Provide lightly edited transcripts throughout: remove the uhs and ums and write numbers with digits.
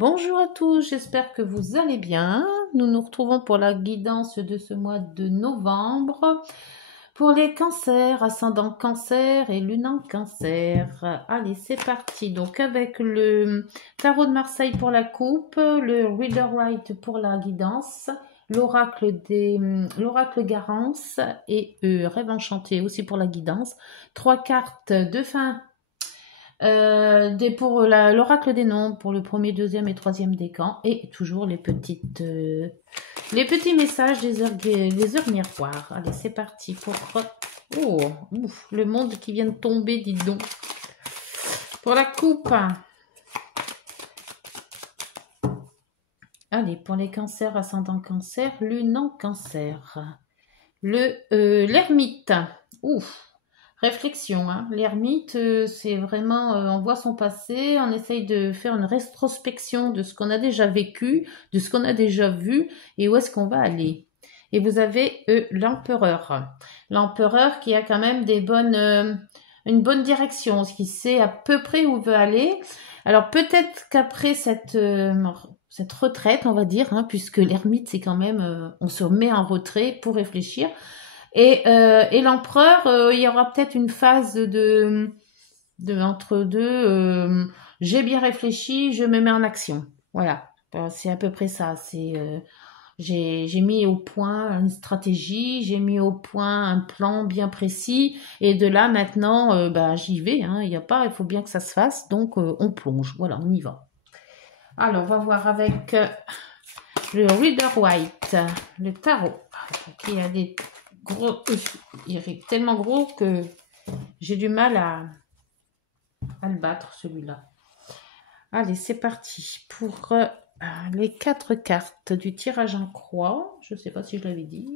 Bonjour à tous, j'espère que vous allez bien. Nous nous retrouvons pour la guidance de ce mois de novembre pour les cancers, ascendant cancer et lunan cancer. Allez, c'est parti. Donc avec le tarot de Marseille pour la coupe, le Rider-Waite pour la guidance, l'oracle Garance et Rêve enchanté aussi pour la guidance. 3 cartes de fin pour l'oracle des nombres pour le premier, deuxième et troisième décan et toujours les petits messages des heures miroirs. Allez, c'est parti pour le monde qui vient de tomber, dites donc. Pour la coupe. Allez, pour les cancers, ascendant cancer, lunan cancer. L'ermite. Ouf. Réflexion, hein. L'ermite, c'est vraiment, on voit son passé, on essaye de faire une rétrospection de ce qu'on a déjà vécu, de ce qu'on a déjà vu et où est-ce qu'on va aller. Et vous avez l'empereur. L'empereur qui a quand même une bonne direction, qui sait à peu près où veut aller. Alors peut-être qu'après cette retraite, on va dire, hein, puisque l'ermite, c'est quand même, on se met en retrait pour réfléchir. Et l'empereur, il y aura peut-être une phase de entre deux. J'ai bien réfléchi, je me mets en action. Voilà, c'est à peu près ça. J'ai mis au point une stratégie, j'ai mis au point un plan bien précis, et de là maintenant, j'y vais. Hein, il faut bien que ça se fasse, donc on plonge. Voilà, on y va. Alors, on va voir avec le Rider-Waite, le tarot, qui a des gros, il est tellement gros que j'ai du mal à le battre, celui-là. Allez, c'est parti pour les 4 cartes du tirage en croix. Je ne sais pas si je l'avais dit.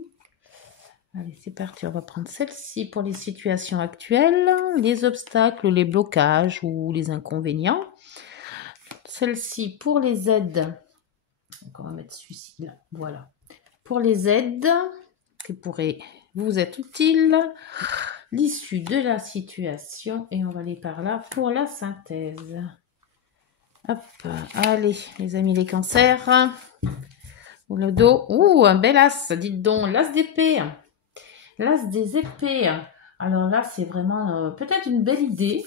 Allez, c'est parti. On va prendre celle-ci pour les situations actuelles, les obstacles, les blocages ou les inconvénients. Celle-ci pour les aides. Donc, on va mettre celui-ci là. Voilà. Pour les aides qui pourraient vous être utiles, l'issue de la situation, et on va aller par là pour la synthèse. Hop, allez les amis les cancers, le dos, un bel as, dites donc, l'as d'épée, l'as des épées. Alors là c'est vraiment peut-être une belle idée,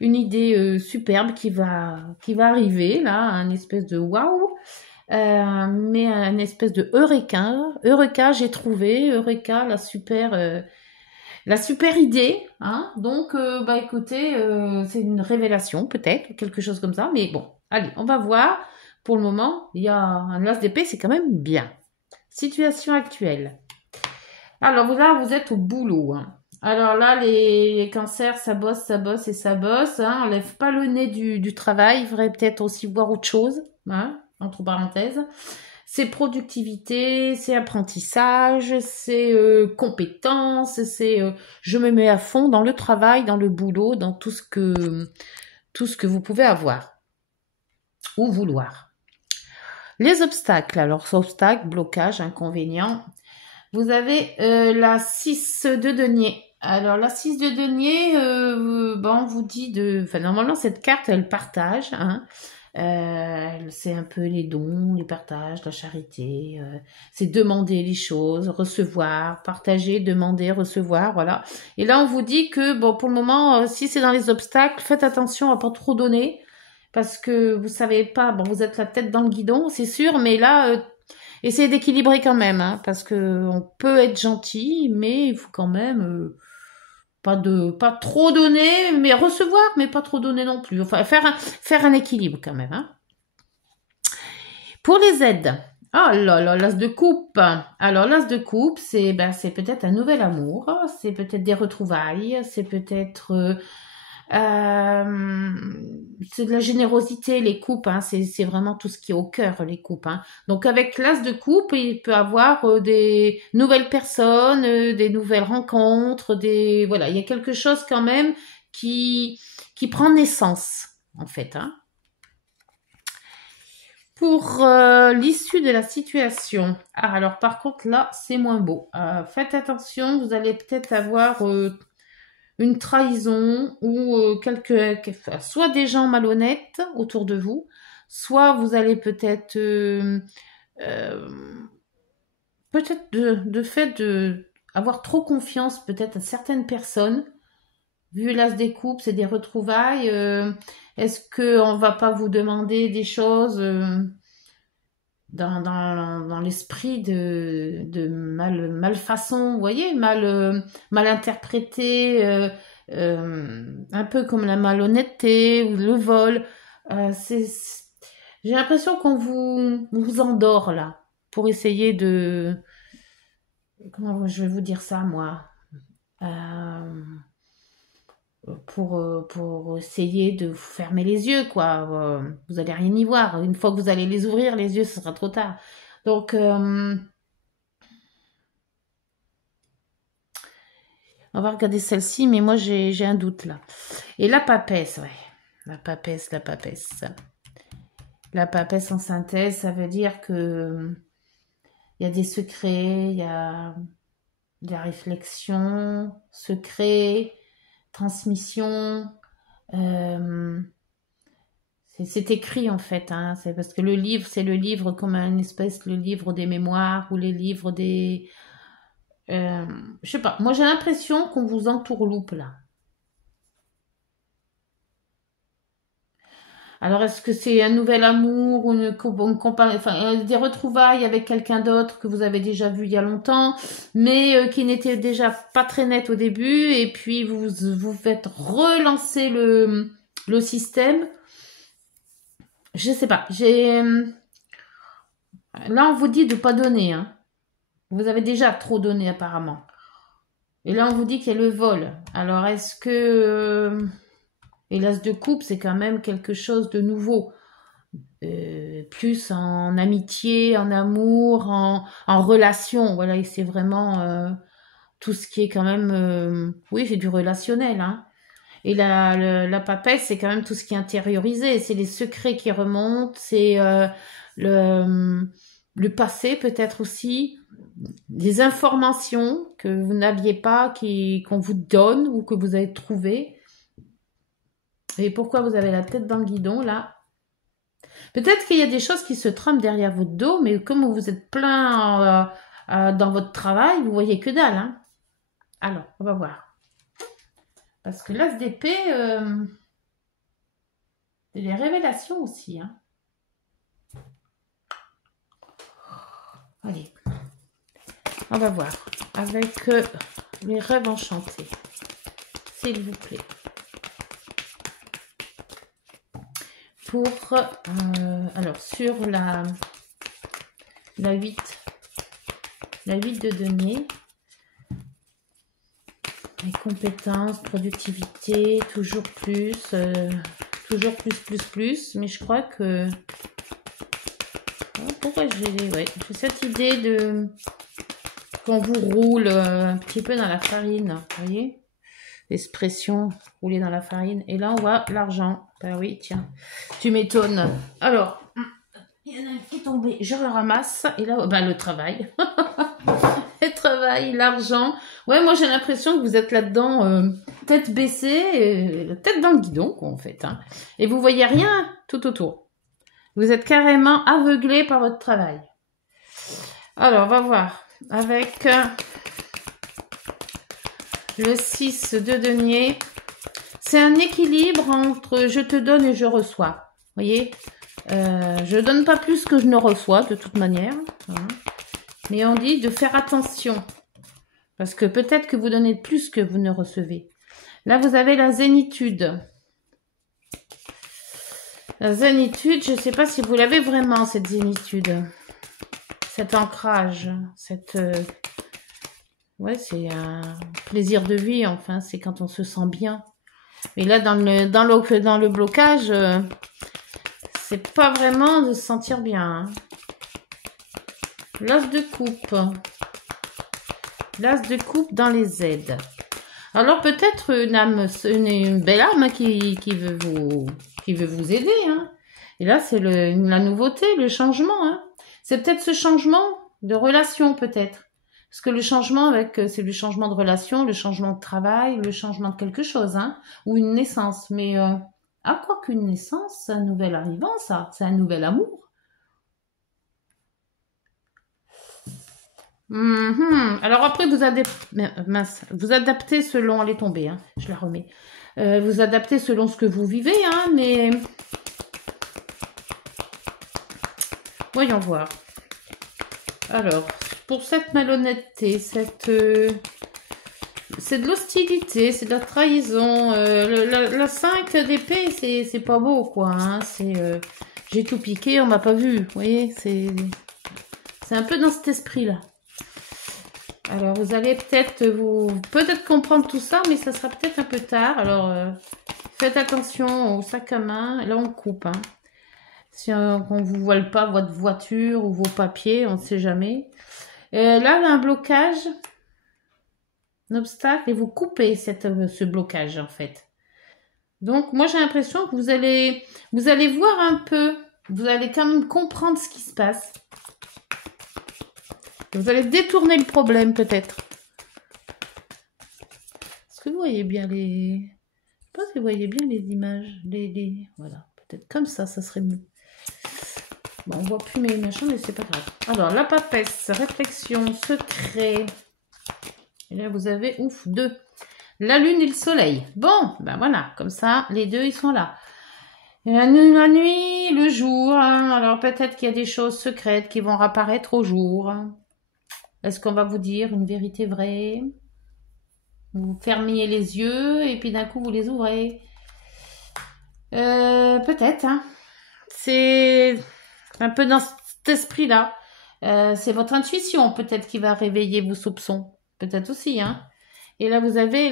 une idée superbe qui va arriver là, un espèce de waouh. Mais une espèce de Eureka, j'ai trouvé, Eureka, la super idée, hein. Donc, écoutez, c'est une révélation, peut-être, quelque chose comme ça, mais bon, allez, on va voir. Pour le moment, il y a un as d'épée, c'est quand même bien. Situation actuelle. Alors, vous êtes au boulot, hein. Alors là, les cancers, ça bosse et ça bosse, hein. On lève pas le nez du travail, il faudrait peut-être aussi voir autre chose, hein, entre parenthèses. C'est productivité, c'est apprentissage, c'est compétence, c'est je me mets à fond dans le travail, dans le boulot, dans tout ce que vous pouvez avoir ou vouloir. Les obstacles, alors obstacles, blocages, inconvénients. Vous avez la 6 de denier. Alors la 6 de denier, on vous dit normalement cette carte elle partage, hein. C'est un peu les dons, les partages, la charité, c'est demander les choses, recevoir, partager, demander, recevoir, voilà. Et là on vous dit que pour le moment, si c'est dans les obstacles, faites attention à pas trop donner, parce que vous savez pas, vous êtes la tête dans le guidon, c'est sûr, mais là essayez d'équilibrer quand même, hein, parce que on peut être gentil, mais il faut quand même pas trop donner, mais recevoir, mais pas trop donner non plus. Enfin, faire un équilibre quand même, hein. Pour les aides, oh là là, l'as de coupe. Alors l'as de coupe, c'est peut-être un nouvel amour, c'est peut-être des retrouvailles, c'est peut-être c'est de la générosité, les coupes, hein, c'est vraiment tout ce qui est au cœur, les coupes, hein. Donc avec l'as de coupe, il peut avoir des nouvelles personnes, des nouvelles rencontres, voilà, il y a quelque chose quand même qui prend naissance, en fait, hein. Pour l'issue de la situation. Ah, alors par contre là, c'est moins beau. Faites attention, vous allez peut-être avoir une trahison ou soit des gens malhonnêtes autour de vous, soit vous allez peut-être euh, peut-être de fait de avoir trop confiance peut-être à certaines personnes. Vu l'as des coupes, c'est des retrouvailles. Est-ce que on va pas vous demander des choses dans l'esprit de malfaçon, vous voyez, mal interprété, un peu comme la malhonnêteté ou le vol. J'ai l'impression qu'on vous endort là pour essayer de, comment je vais vous dire ça moi, Euh, pour essayer de vous fermer les yeux quoi. Vous allez rien y voir. Une fois que vous allez les ouvrir, les yeux, ce sera trop tard. Donc on va regarder celle-ci, mais moi j'ai un doute là. Et la papesse, ouais. La papesse, la papesse. La papesse en synthèse, ça veut dire que il y a des secrets, il y a de la réflexion, secret, transmission. euh, c'est écrit en fait, hein. C'est parce que le livre, c'est le livre comme un espèce, le livre des mémoires ou les livres des. euh, je sais pas. Moi, j'ai l'impression qu'on vous entourloupe là. Alors, est-ce que c'est un nouvel amour ou enfin, des retrouvailles avec quelqu'un d'autre que vous avez déjà vu il y a longtemps, mais qui n'était déjà pas très net au début, et puis vous faites relancer le système. Je sais pas. Là, on vous dit de pas donner, hein. Vous avez déjà trop donné apparemment. Et là, on vous dit qu'il y a le vol. Alors, est-ce que et l'as de coupe, c'est quand même quelque chose de nouveau. Plus en amitié, en amour, en relation. Voilà, et c'est vraiment tout ce qui est quand même... oui, c'est du relationnel. Hein. Et la papesse, c'est quand même tout ce qui est intériorisé. C'est les secrets qui remontent, c'est le, le passé peut-être aussi, des informations que vous n'aviez pas, qu'on vous donne ou que vous avez trouvées. Et pourquoi vous avez la tête dans le guidon là? Peut-être qu'il y a des choses qui se trament derrière votre dos, mais comme vous êtes plein dans votre travail, vous voyez que dalle. Hein. Alors, on va voir. Parce que l'as d'épée, c'est les révélations aussi. Hein. Allez, on va voir. Avec les rêves enchantés. S'il vous plaît. Pour, alors, sur la 8 de denier, les compétences, productivité, toujours plus, mais je crois que, pourquoi j'ai cette idée de qu'on vous roule un petit peu dans la farine, vous voyez, l'expression rouler dans la farine, et là on voit l'argent. Ben oui, tiens, tu m'étonnes. Alors, il y en a un qui est tombé, je le ramasse, et là, ben, le travail. Le travail, l'argent. Ouais, moi j'ai l'impression que vous êtes là-dedans, tête baissée, tête dans le guidon, quoi, en fait. Hein. Et vous voyez rien tout autour. Vous êtes carrément aveuglé par votre travail. Alors, on va voir. Avec le 6 de denier, c'est un équilibre entre je te donne et je reçois. Vous voyez, je donne pas plus que je ne reçois de toute manière. Voilà. Mais on dit de faire attention. Parce que peut-être que vous donnez plus que vous ne recevez. Là, vous avez la zénitude. La zénitude, je ne sais pas si vous l'avez vraiment, cette zénitude. Cet ancrage. Ouais, c'est un plaisir de vie, enfin. C'est quand on se sent bien. Mais là, dans le blocage, c'est pas vraiment de se sentir bien. Hein. L'as de coupe. L'as de coupe dans les aides. Alors peut-être une belle âme qui veut vous aider. Hein. Et là, c'est la nouveauté, le changement. Hein. C'est peut-être ce changement de relation, peut-être. Parce que le changement, c'est le changement de relation, le changement de travail, le changement de quelque chose. Hein, ou une naissance. Mais Ah, quoi qu'une naissance, c'est un nouvel arrivant, ça. C'est un nouvel amour. Alors après, mince, vous adaptez selon... Elle est tombée, hein, je la remets. Vous adaptez selon ce que vous vivez, hein, mais... Voyons voir. Alors, pour cette malhonnêteté, c'est de l'hostilité, c'est de la trahison. La 5 d'épée, c'est pas beau, quoi. Hein. J'ai tout piqué, on m'a pas vu. Vous voyez, c'est un peu dans cet esprit-là. Alors, vous allez peut-être comprendre tout ça, mais ça sera peut-être un peu tard. Alors, faites attention au sac à main. Là, on coupe. Hein. Si on vous vole pas votre voiture ou vos papiers, on ne sait jamais. Là, il y a un blocage, un obstacle, et vous coupez ce blocage, en fait. Donc, moi, j'ai l'impression que vous allez voir un peu, vous allez quand même comprendre ce qui se passe. Vous allez détourner le problème, peut-être. Est-ce que vous voyez bien les... Je sais pas si vous voyez bien les images. Voilà, peut-être comme ça serait mieux. Bon, on voit plus mes machins, mais c'est pas grave. Alors, la papesse, réflexion, secret. Et là, vous avez, ouf, 2. La lune et le soleil. Bon, ben voilà, comme ça, les deux, ils sont là. Et la nuit, le jour. Hein. Alors, peut-être qu'il y a des choses secrètes qui vont apparaître au jour. Est-ce qu'on va vous dire une vérité vraie? Vous fermiez les yeux et puis d'un coup, vous les ouvrez. Peut-être, hein. C'est un peu dans cet esprit-là. C'est votre intuition, peut-être, qui va réveiller vos soupçons. Peut-être aussi, hein. Et là, vous avez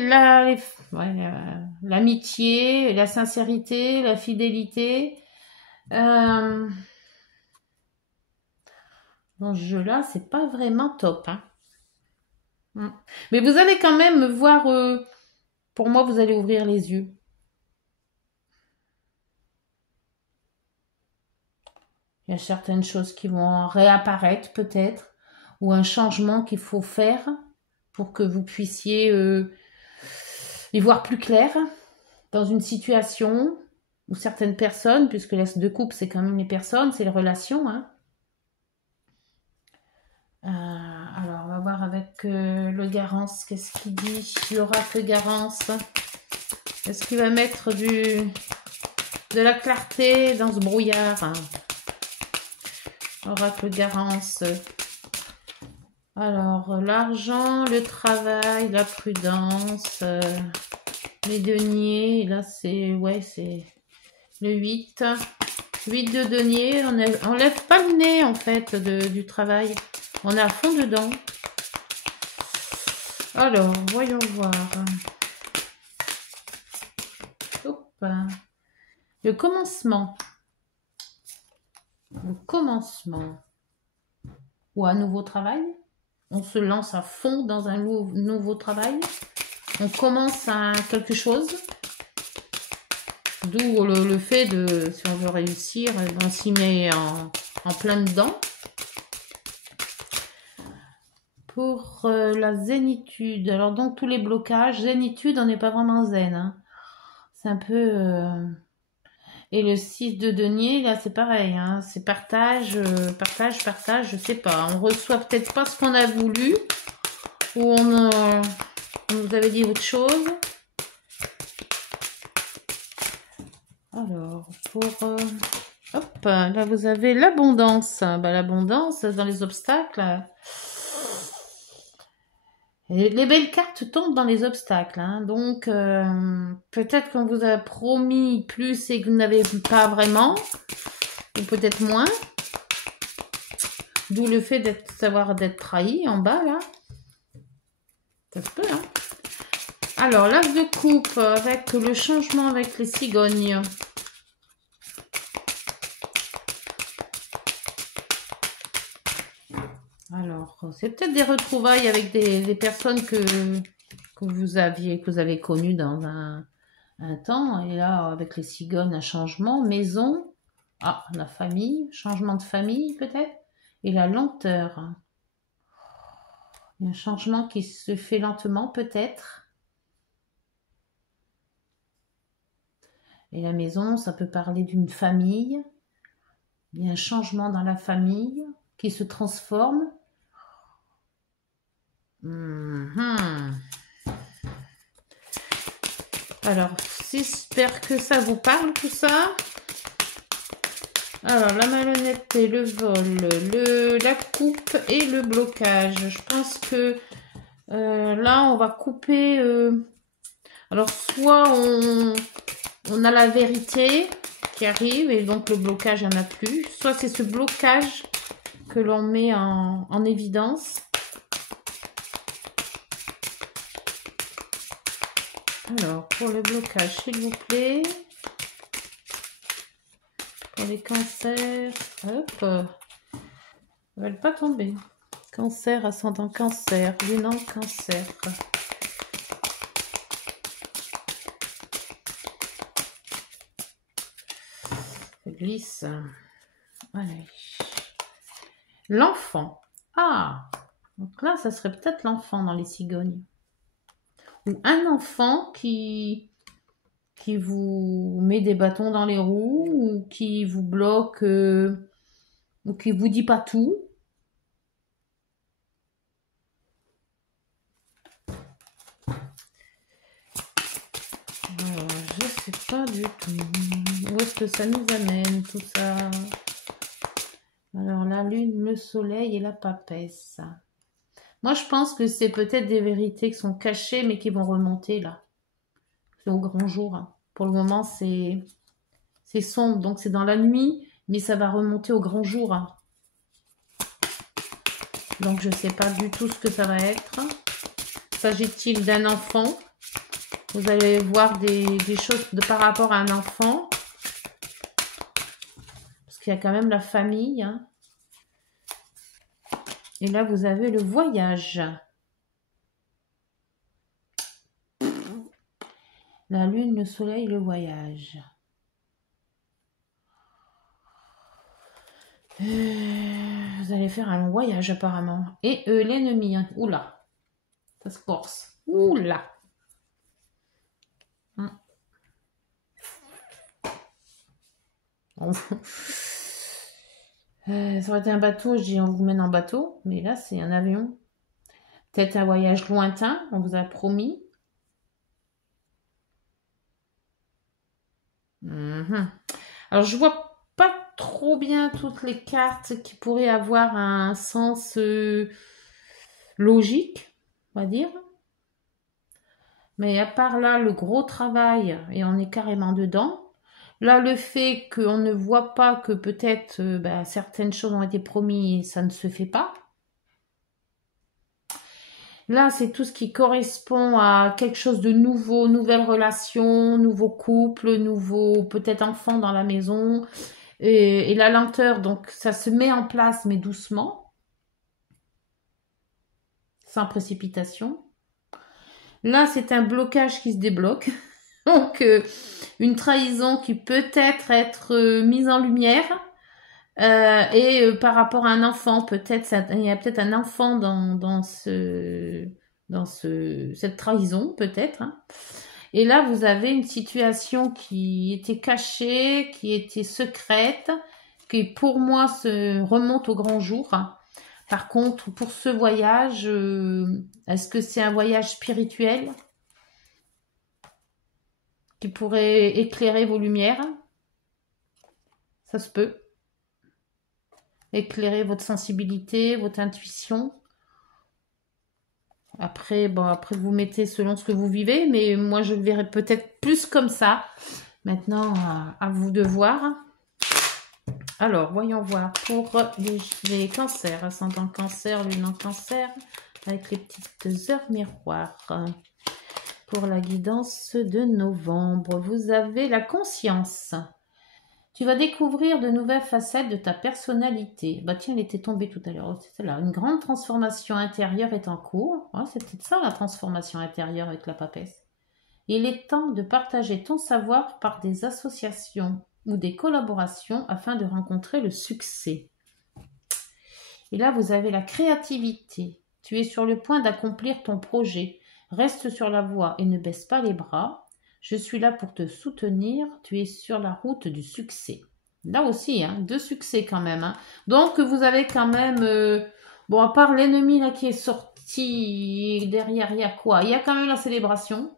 l'amitié, la sincérité, la fidélité. Dans ce jeu-là, c'est pas vraiment top. Hein. Mais vous allez quand même voir... pour moi, vous allez ouvrir les yeux. Il y a certaines choses qui vont réapparaître, peut-être. Ou un changement qu'il faut faire pour que vous puissiez y voir plus clair dans une situation ou certaines personnes, puisque l'as de coupe, c'est quand même les personnes, c'est les relations. Hein. Alors, on va voir avec le Garance, qu'est-ce qu'il dit, l'oracle Garance. Est-ce qu'il va mettre de la clarté dans ce brouillard? Hein. Oracle Garance. Alors, l'argent, le travail, la prudence, les deniers, là c'est, ouais, c'est le 8. 8 de deniers, on lève pas le nez en fait du travail. On est à fond dedans. Alors, voyons voir. Hop. Le commencement. Le commencement. Ou un nouveau travail. On se lance à fond dans un nouveau travail. On commence à quelque chose. D'où le fait de, si on veut réussir, on s'y met en plein dedans. Pour la zénitude, alors donc tous les blocages, zénitude, on n'est pas vraiment zen. Hein. C'est un peu... Et le 6 de denier, là c'est pareil, hein. C'est partage, partage, je sais pas. On reçoit peut-être pas ce qu'on a voulu, ou on vous avait dit autre chose. Alors, pour... hop, là vous avez l'abondance. Ben, l'abondance dans les obstacles. Les belles cartes tombent dans les obstacles. Hein. Donc, peut-être qu'on vous a promis plus et que vous n'avez pas vraiment. Ou peut-être moins. D'où le fait d'être trahi en bas, là. Ça se peut, hein. Alors, l'as de coupe avec le changement avec les cigognes. Alors, c'est peut-être des retrouvailles avec des personnes que vous avez connues dans un temps. Et là, avec les cigognes, un changement. Maison. Ah, la famille. Changement de famille, peut-être. Et la lenteur. Il y a un changement qui se fait lentement, peut-être. Et la maison, ça peut parler d'une famille. Il y a un changement dans la famille qui se transforme. Mhm. Alors, j'espère que ça vous parle tout ça. Alors, la malhonnêteté, le vol, la coupe et le blocage. Je pense que là, on va couper. Alors, soit on a la vérité qui arrive et donc le blocage, il n'y en a plus. Soit c'est ce blocage que l'on met en évidence. Alors, pour le blocage, s'il vous plaît. Pour les cancers, hop, ils ne veulent pas tomber. Cancer, ascendant cancer, lune en cancer. Ça glisse. Allez. L'enfant. Ah, donc là, ça serait peut-être l'enfant dans les cigognes. Ou un enfant qui vous met des bâtons dans les roues ou qui vous bloque ou qui vous dit pas tout. Alors, je sais pas du tout. Où est-ce que ça nous amène tout ça? Alors la lune, le soleil et la papesse. Moi je pense que c'est peut-être des vérités qui sont cachées mais qui vont remonter là. C'est au grand jour. Hein. Pour le moment c'est sombre donc c'est dans la nuit mais ça va remonter au grand jour. Hein. Donc je sais pas du tout ce que ça va être. S'agit-il d'un enfant? Vous allez voir des choses par rapport à un enfant. Parce qu'il y a quand même la famille. Hein. Et là, vous avez le voyage. La lune, le soleil, le voyage. Vous allez faire un long voyage apparemment. Et l'ennemi. Hein. Oula. Ça se corse. Oula. Ça aurait été un bateau, je dis on vous mène en bateau, mais là c'est un avion. Peut-être un voyage lointain, on vous a promis. Alors je vois pas trop bien toutes les cartes qui pourraient avoir un sens logique, on va dire. Mais à part là, le gros travail, et on est carrément dedans. Là, le fait qu'on ne voit pas que peut-être certaines choses ont été promises, ça ne se fait pas. Là, c'est tout ce qui correspond à quelque chose de nouveau, nouvelle relation, nouveau couple, nouveau peut-être enfant dans la maison. Et la lenteur, donc ça se met en place, mais doucement, sans précipitation. Là, c'est un blocage qui se débloque. Donc, une trahison qui peut être mise en lumière. Par rapport à un enfant, peut-être il y a peut-être un enfant dans cette trahison, peut-être. Hein. Et là, vous avez une situation qui était cachée, qui était secrète, qui pour moi se remonte au grand jour. Par contre, pour ce voyage, est-ce que c'est un voyage spirituel qui pourrait éclairer vos lumières? Ça se peut. Éclairer votre sensibilité, votre intuition. Après, après vous mettez selon ce que vous vivez, mais moi je le verrais peut-être plus comme ça. Maintenant, à vous de voir. Alors, voyons voir pour les cancers, ascendant cancer, lune en cancer, avec les petites heures miroirs. Pour la guidance de novembre, vous avez la conscience. Tu vas découvrir de nouvelles facettes de ta personnalité. Bah tiens, elle était tombée tout à l'heure. C'était là. Une grande transformation intérieure est en cours. Ouais, c'est peut-être ça la transformation intérieure avec la papesse. Il est temps de partager ton savoir par des associations ou des collaborations afin de rencontrer le succès. Et là, vous avez la créativité. Tu es sur le point d'accomplir ton projet. Reste sur la voie et ne baisse pas les bras. Je suis là pour te soutenir. Tu es sur la route du succès. Là aussi, hein, 2 succès quand même. Hein. Donc, vous avez quand même... bon, à part l'ennemi là qui est sorti, derrière, il y a quoi? Il y a quand même la célébration.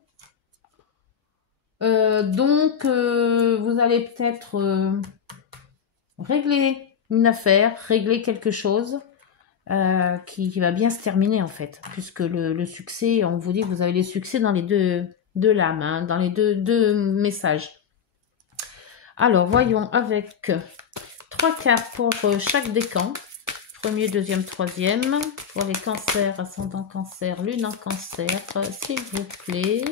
Donc, vous allez peut-être régler une affaire, régler quelque chose qui va bien se terminer en fait. Puisque le succès, on vous dit que vous avez les succès dans les deux lames, hein, dans les deux messages. Alors, voyons avec 3 cartes pour chaque décan. Premier, deuxième, troisième. Pour les cancers, ascendant cancer, lune en cancer, s'il vous plaît.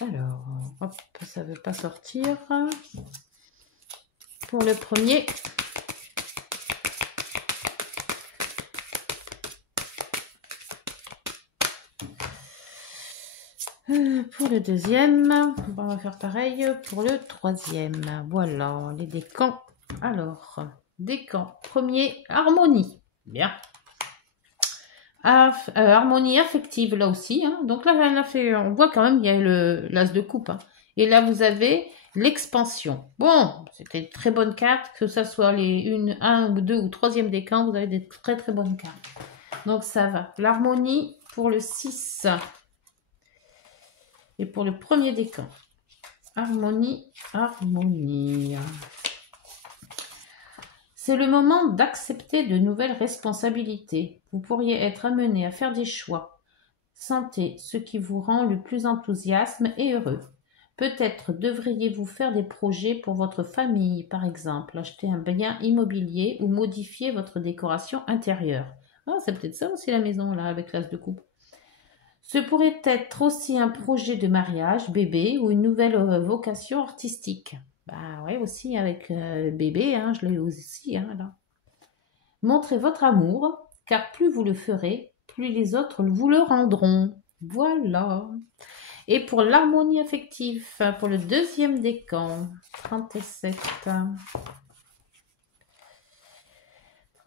Alors, hop, ça ne veut pas sortir. Pour le premier. Pour le deuxième, on va faire pareil pour le troisième. Voilà, les décans. Alors, décan. Premier, harmonie. Bien. Harmonie affective, là aussi. Hein. Donc là, elle a fait, on voit quand même, il y a l'as de coupe. Hein. Et là, vous avez l'expansion. Bon, c'était une très bonne carte, que ce soit les 1 ou 2 ou 3e décan, vous avez des très très bonnes cartes. Donc ça va. L'harmonie pour le 6. Et pour le premier décan, harmonie, harmonie. C'est le moment d'accepter de nouvelles responsabilités. Vous pourriez être amené à faire des choix. Sentez ce qui vous rend le plus enthousiasme et heureux. Peut-être devriez-vous faire des projets pour votre famille, par exemple, acheter un bien immobilier ou modifier votre décoration intérieure. Ah, c'est peut-être ça aussi la maison, là, avec l'as de coupe. Ce pourrait être aussi un projet de mariage, bébé, ou une nouvelle vocation artistique. Bah ouais, aussi avec bébé, hein, je l'ai aussi. Hein, là. Montrez votre amour, car plus vous le ferez, plus les autres vous le rendront. Voilà. Et pour l'harmonie affective, pour le deuxième décan, 37.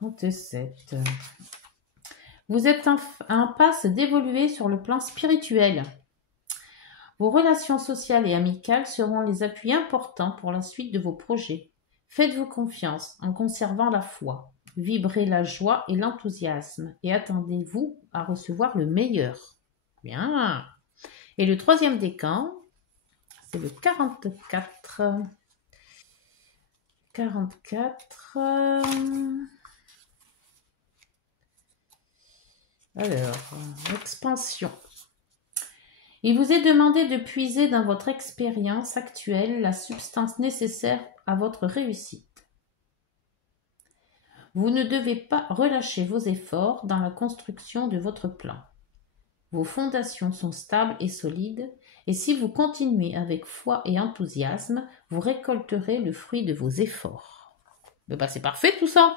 37. Vous êtes en passe d'évoluer sur le plan spirituel. Vos relations sociales et amicales seront les appuis importants pour la suite de vos projets. Faites-vous confiance en conservant la foi. Vibrez la joie et l'enthousiasme et attendez-vous à recevoir le meilleur. Bien. Et le troisième décan, c'est le 44. 44. Alors, expansion. Il vous est demandé de puiser dans votre expérience actuelle la substance nécessaire à votre réussite. Vous ne devez pas relâcher vos efforts dans la construction de votre plan. Vos fondations sont stables et solides, et si vous continuez avec foi et enthousiasme, vous récolterez le fruit de vos efforts. C'est parfait tout ça.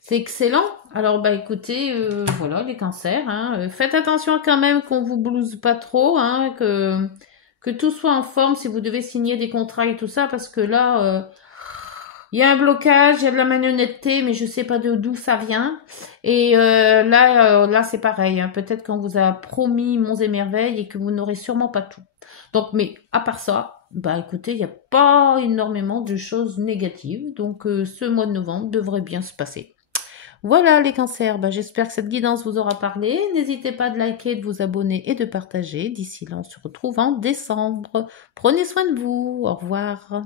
C'est excellent. Alors, écoutez, voilà, les cancers. Hein, faites attention quand même qu'on vous blouse pas trop, hein, que tout soit en forme si vous devez signer des contrats et tout ça, parce que là, il y a un blocage, il y a de la malhonnêteté, mais je sais pas d'où ça vient. Et là, c'est pareil. Hein, peut-être qu'on vous a promis monts et merveilles et que vous n'aurez sûrement pas tout. Donc, mais à part ça, écoutez, il n'y a pas énormément de choses négatives. Donc, ce mois de novembre devrait bien se passer. Voilà les cancers, j'espère que cette guidance vous aura parlé. N'hésitez pas de liker, de vous abonner et de partager. D'ici là, on se retrouve en décembre. Prenez soin de vous. Au revoir.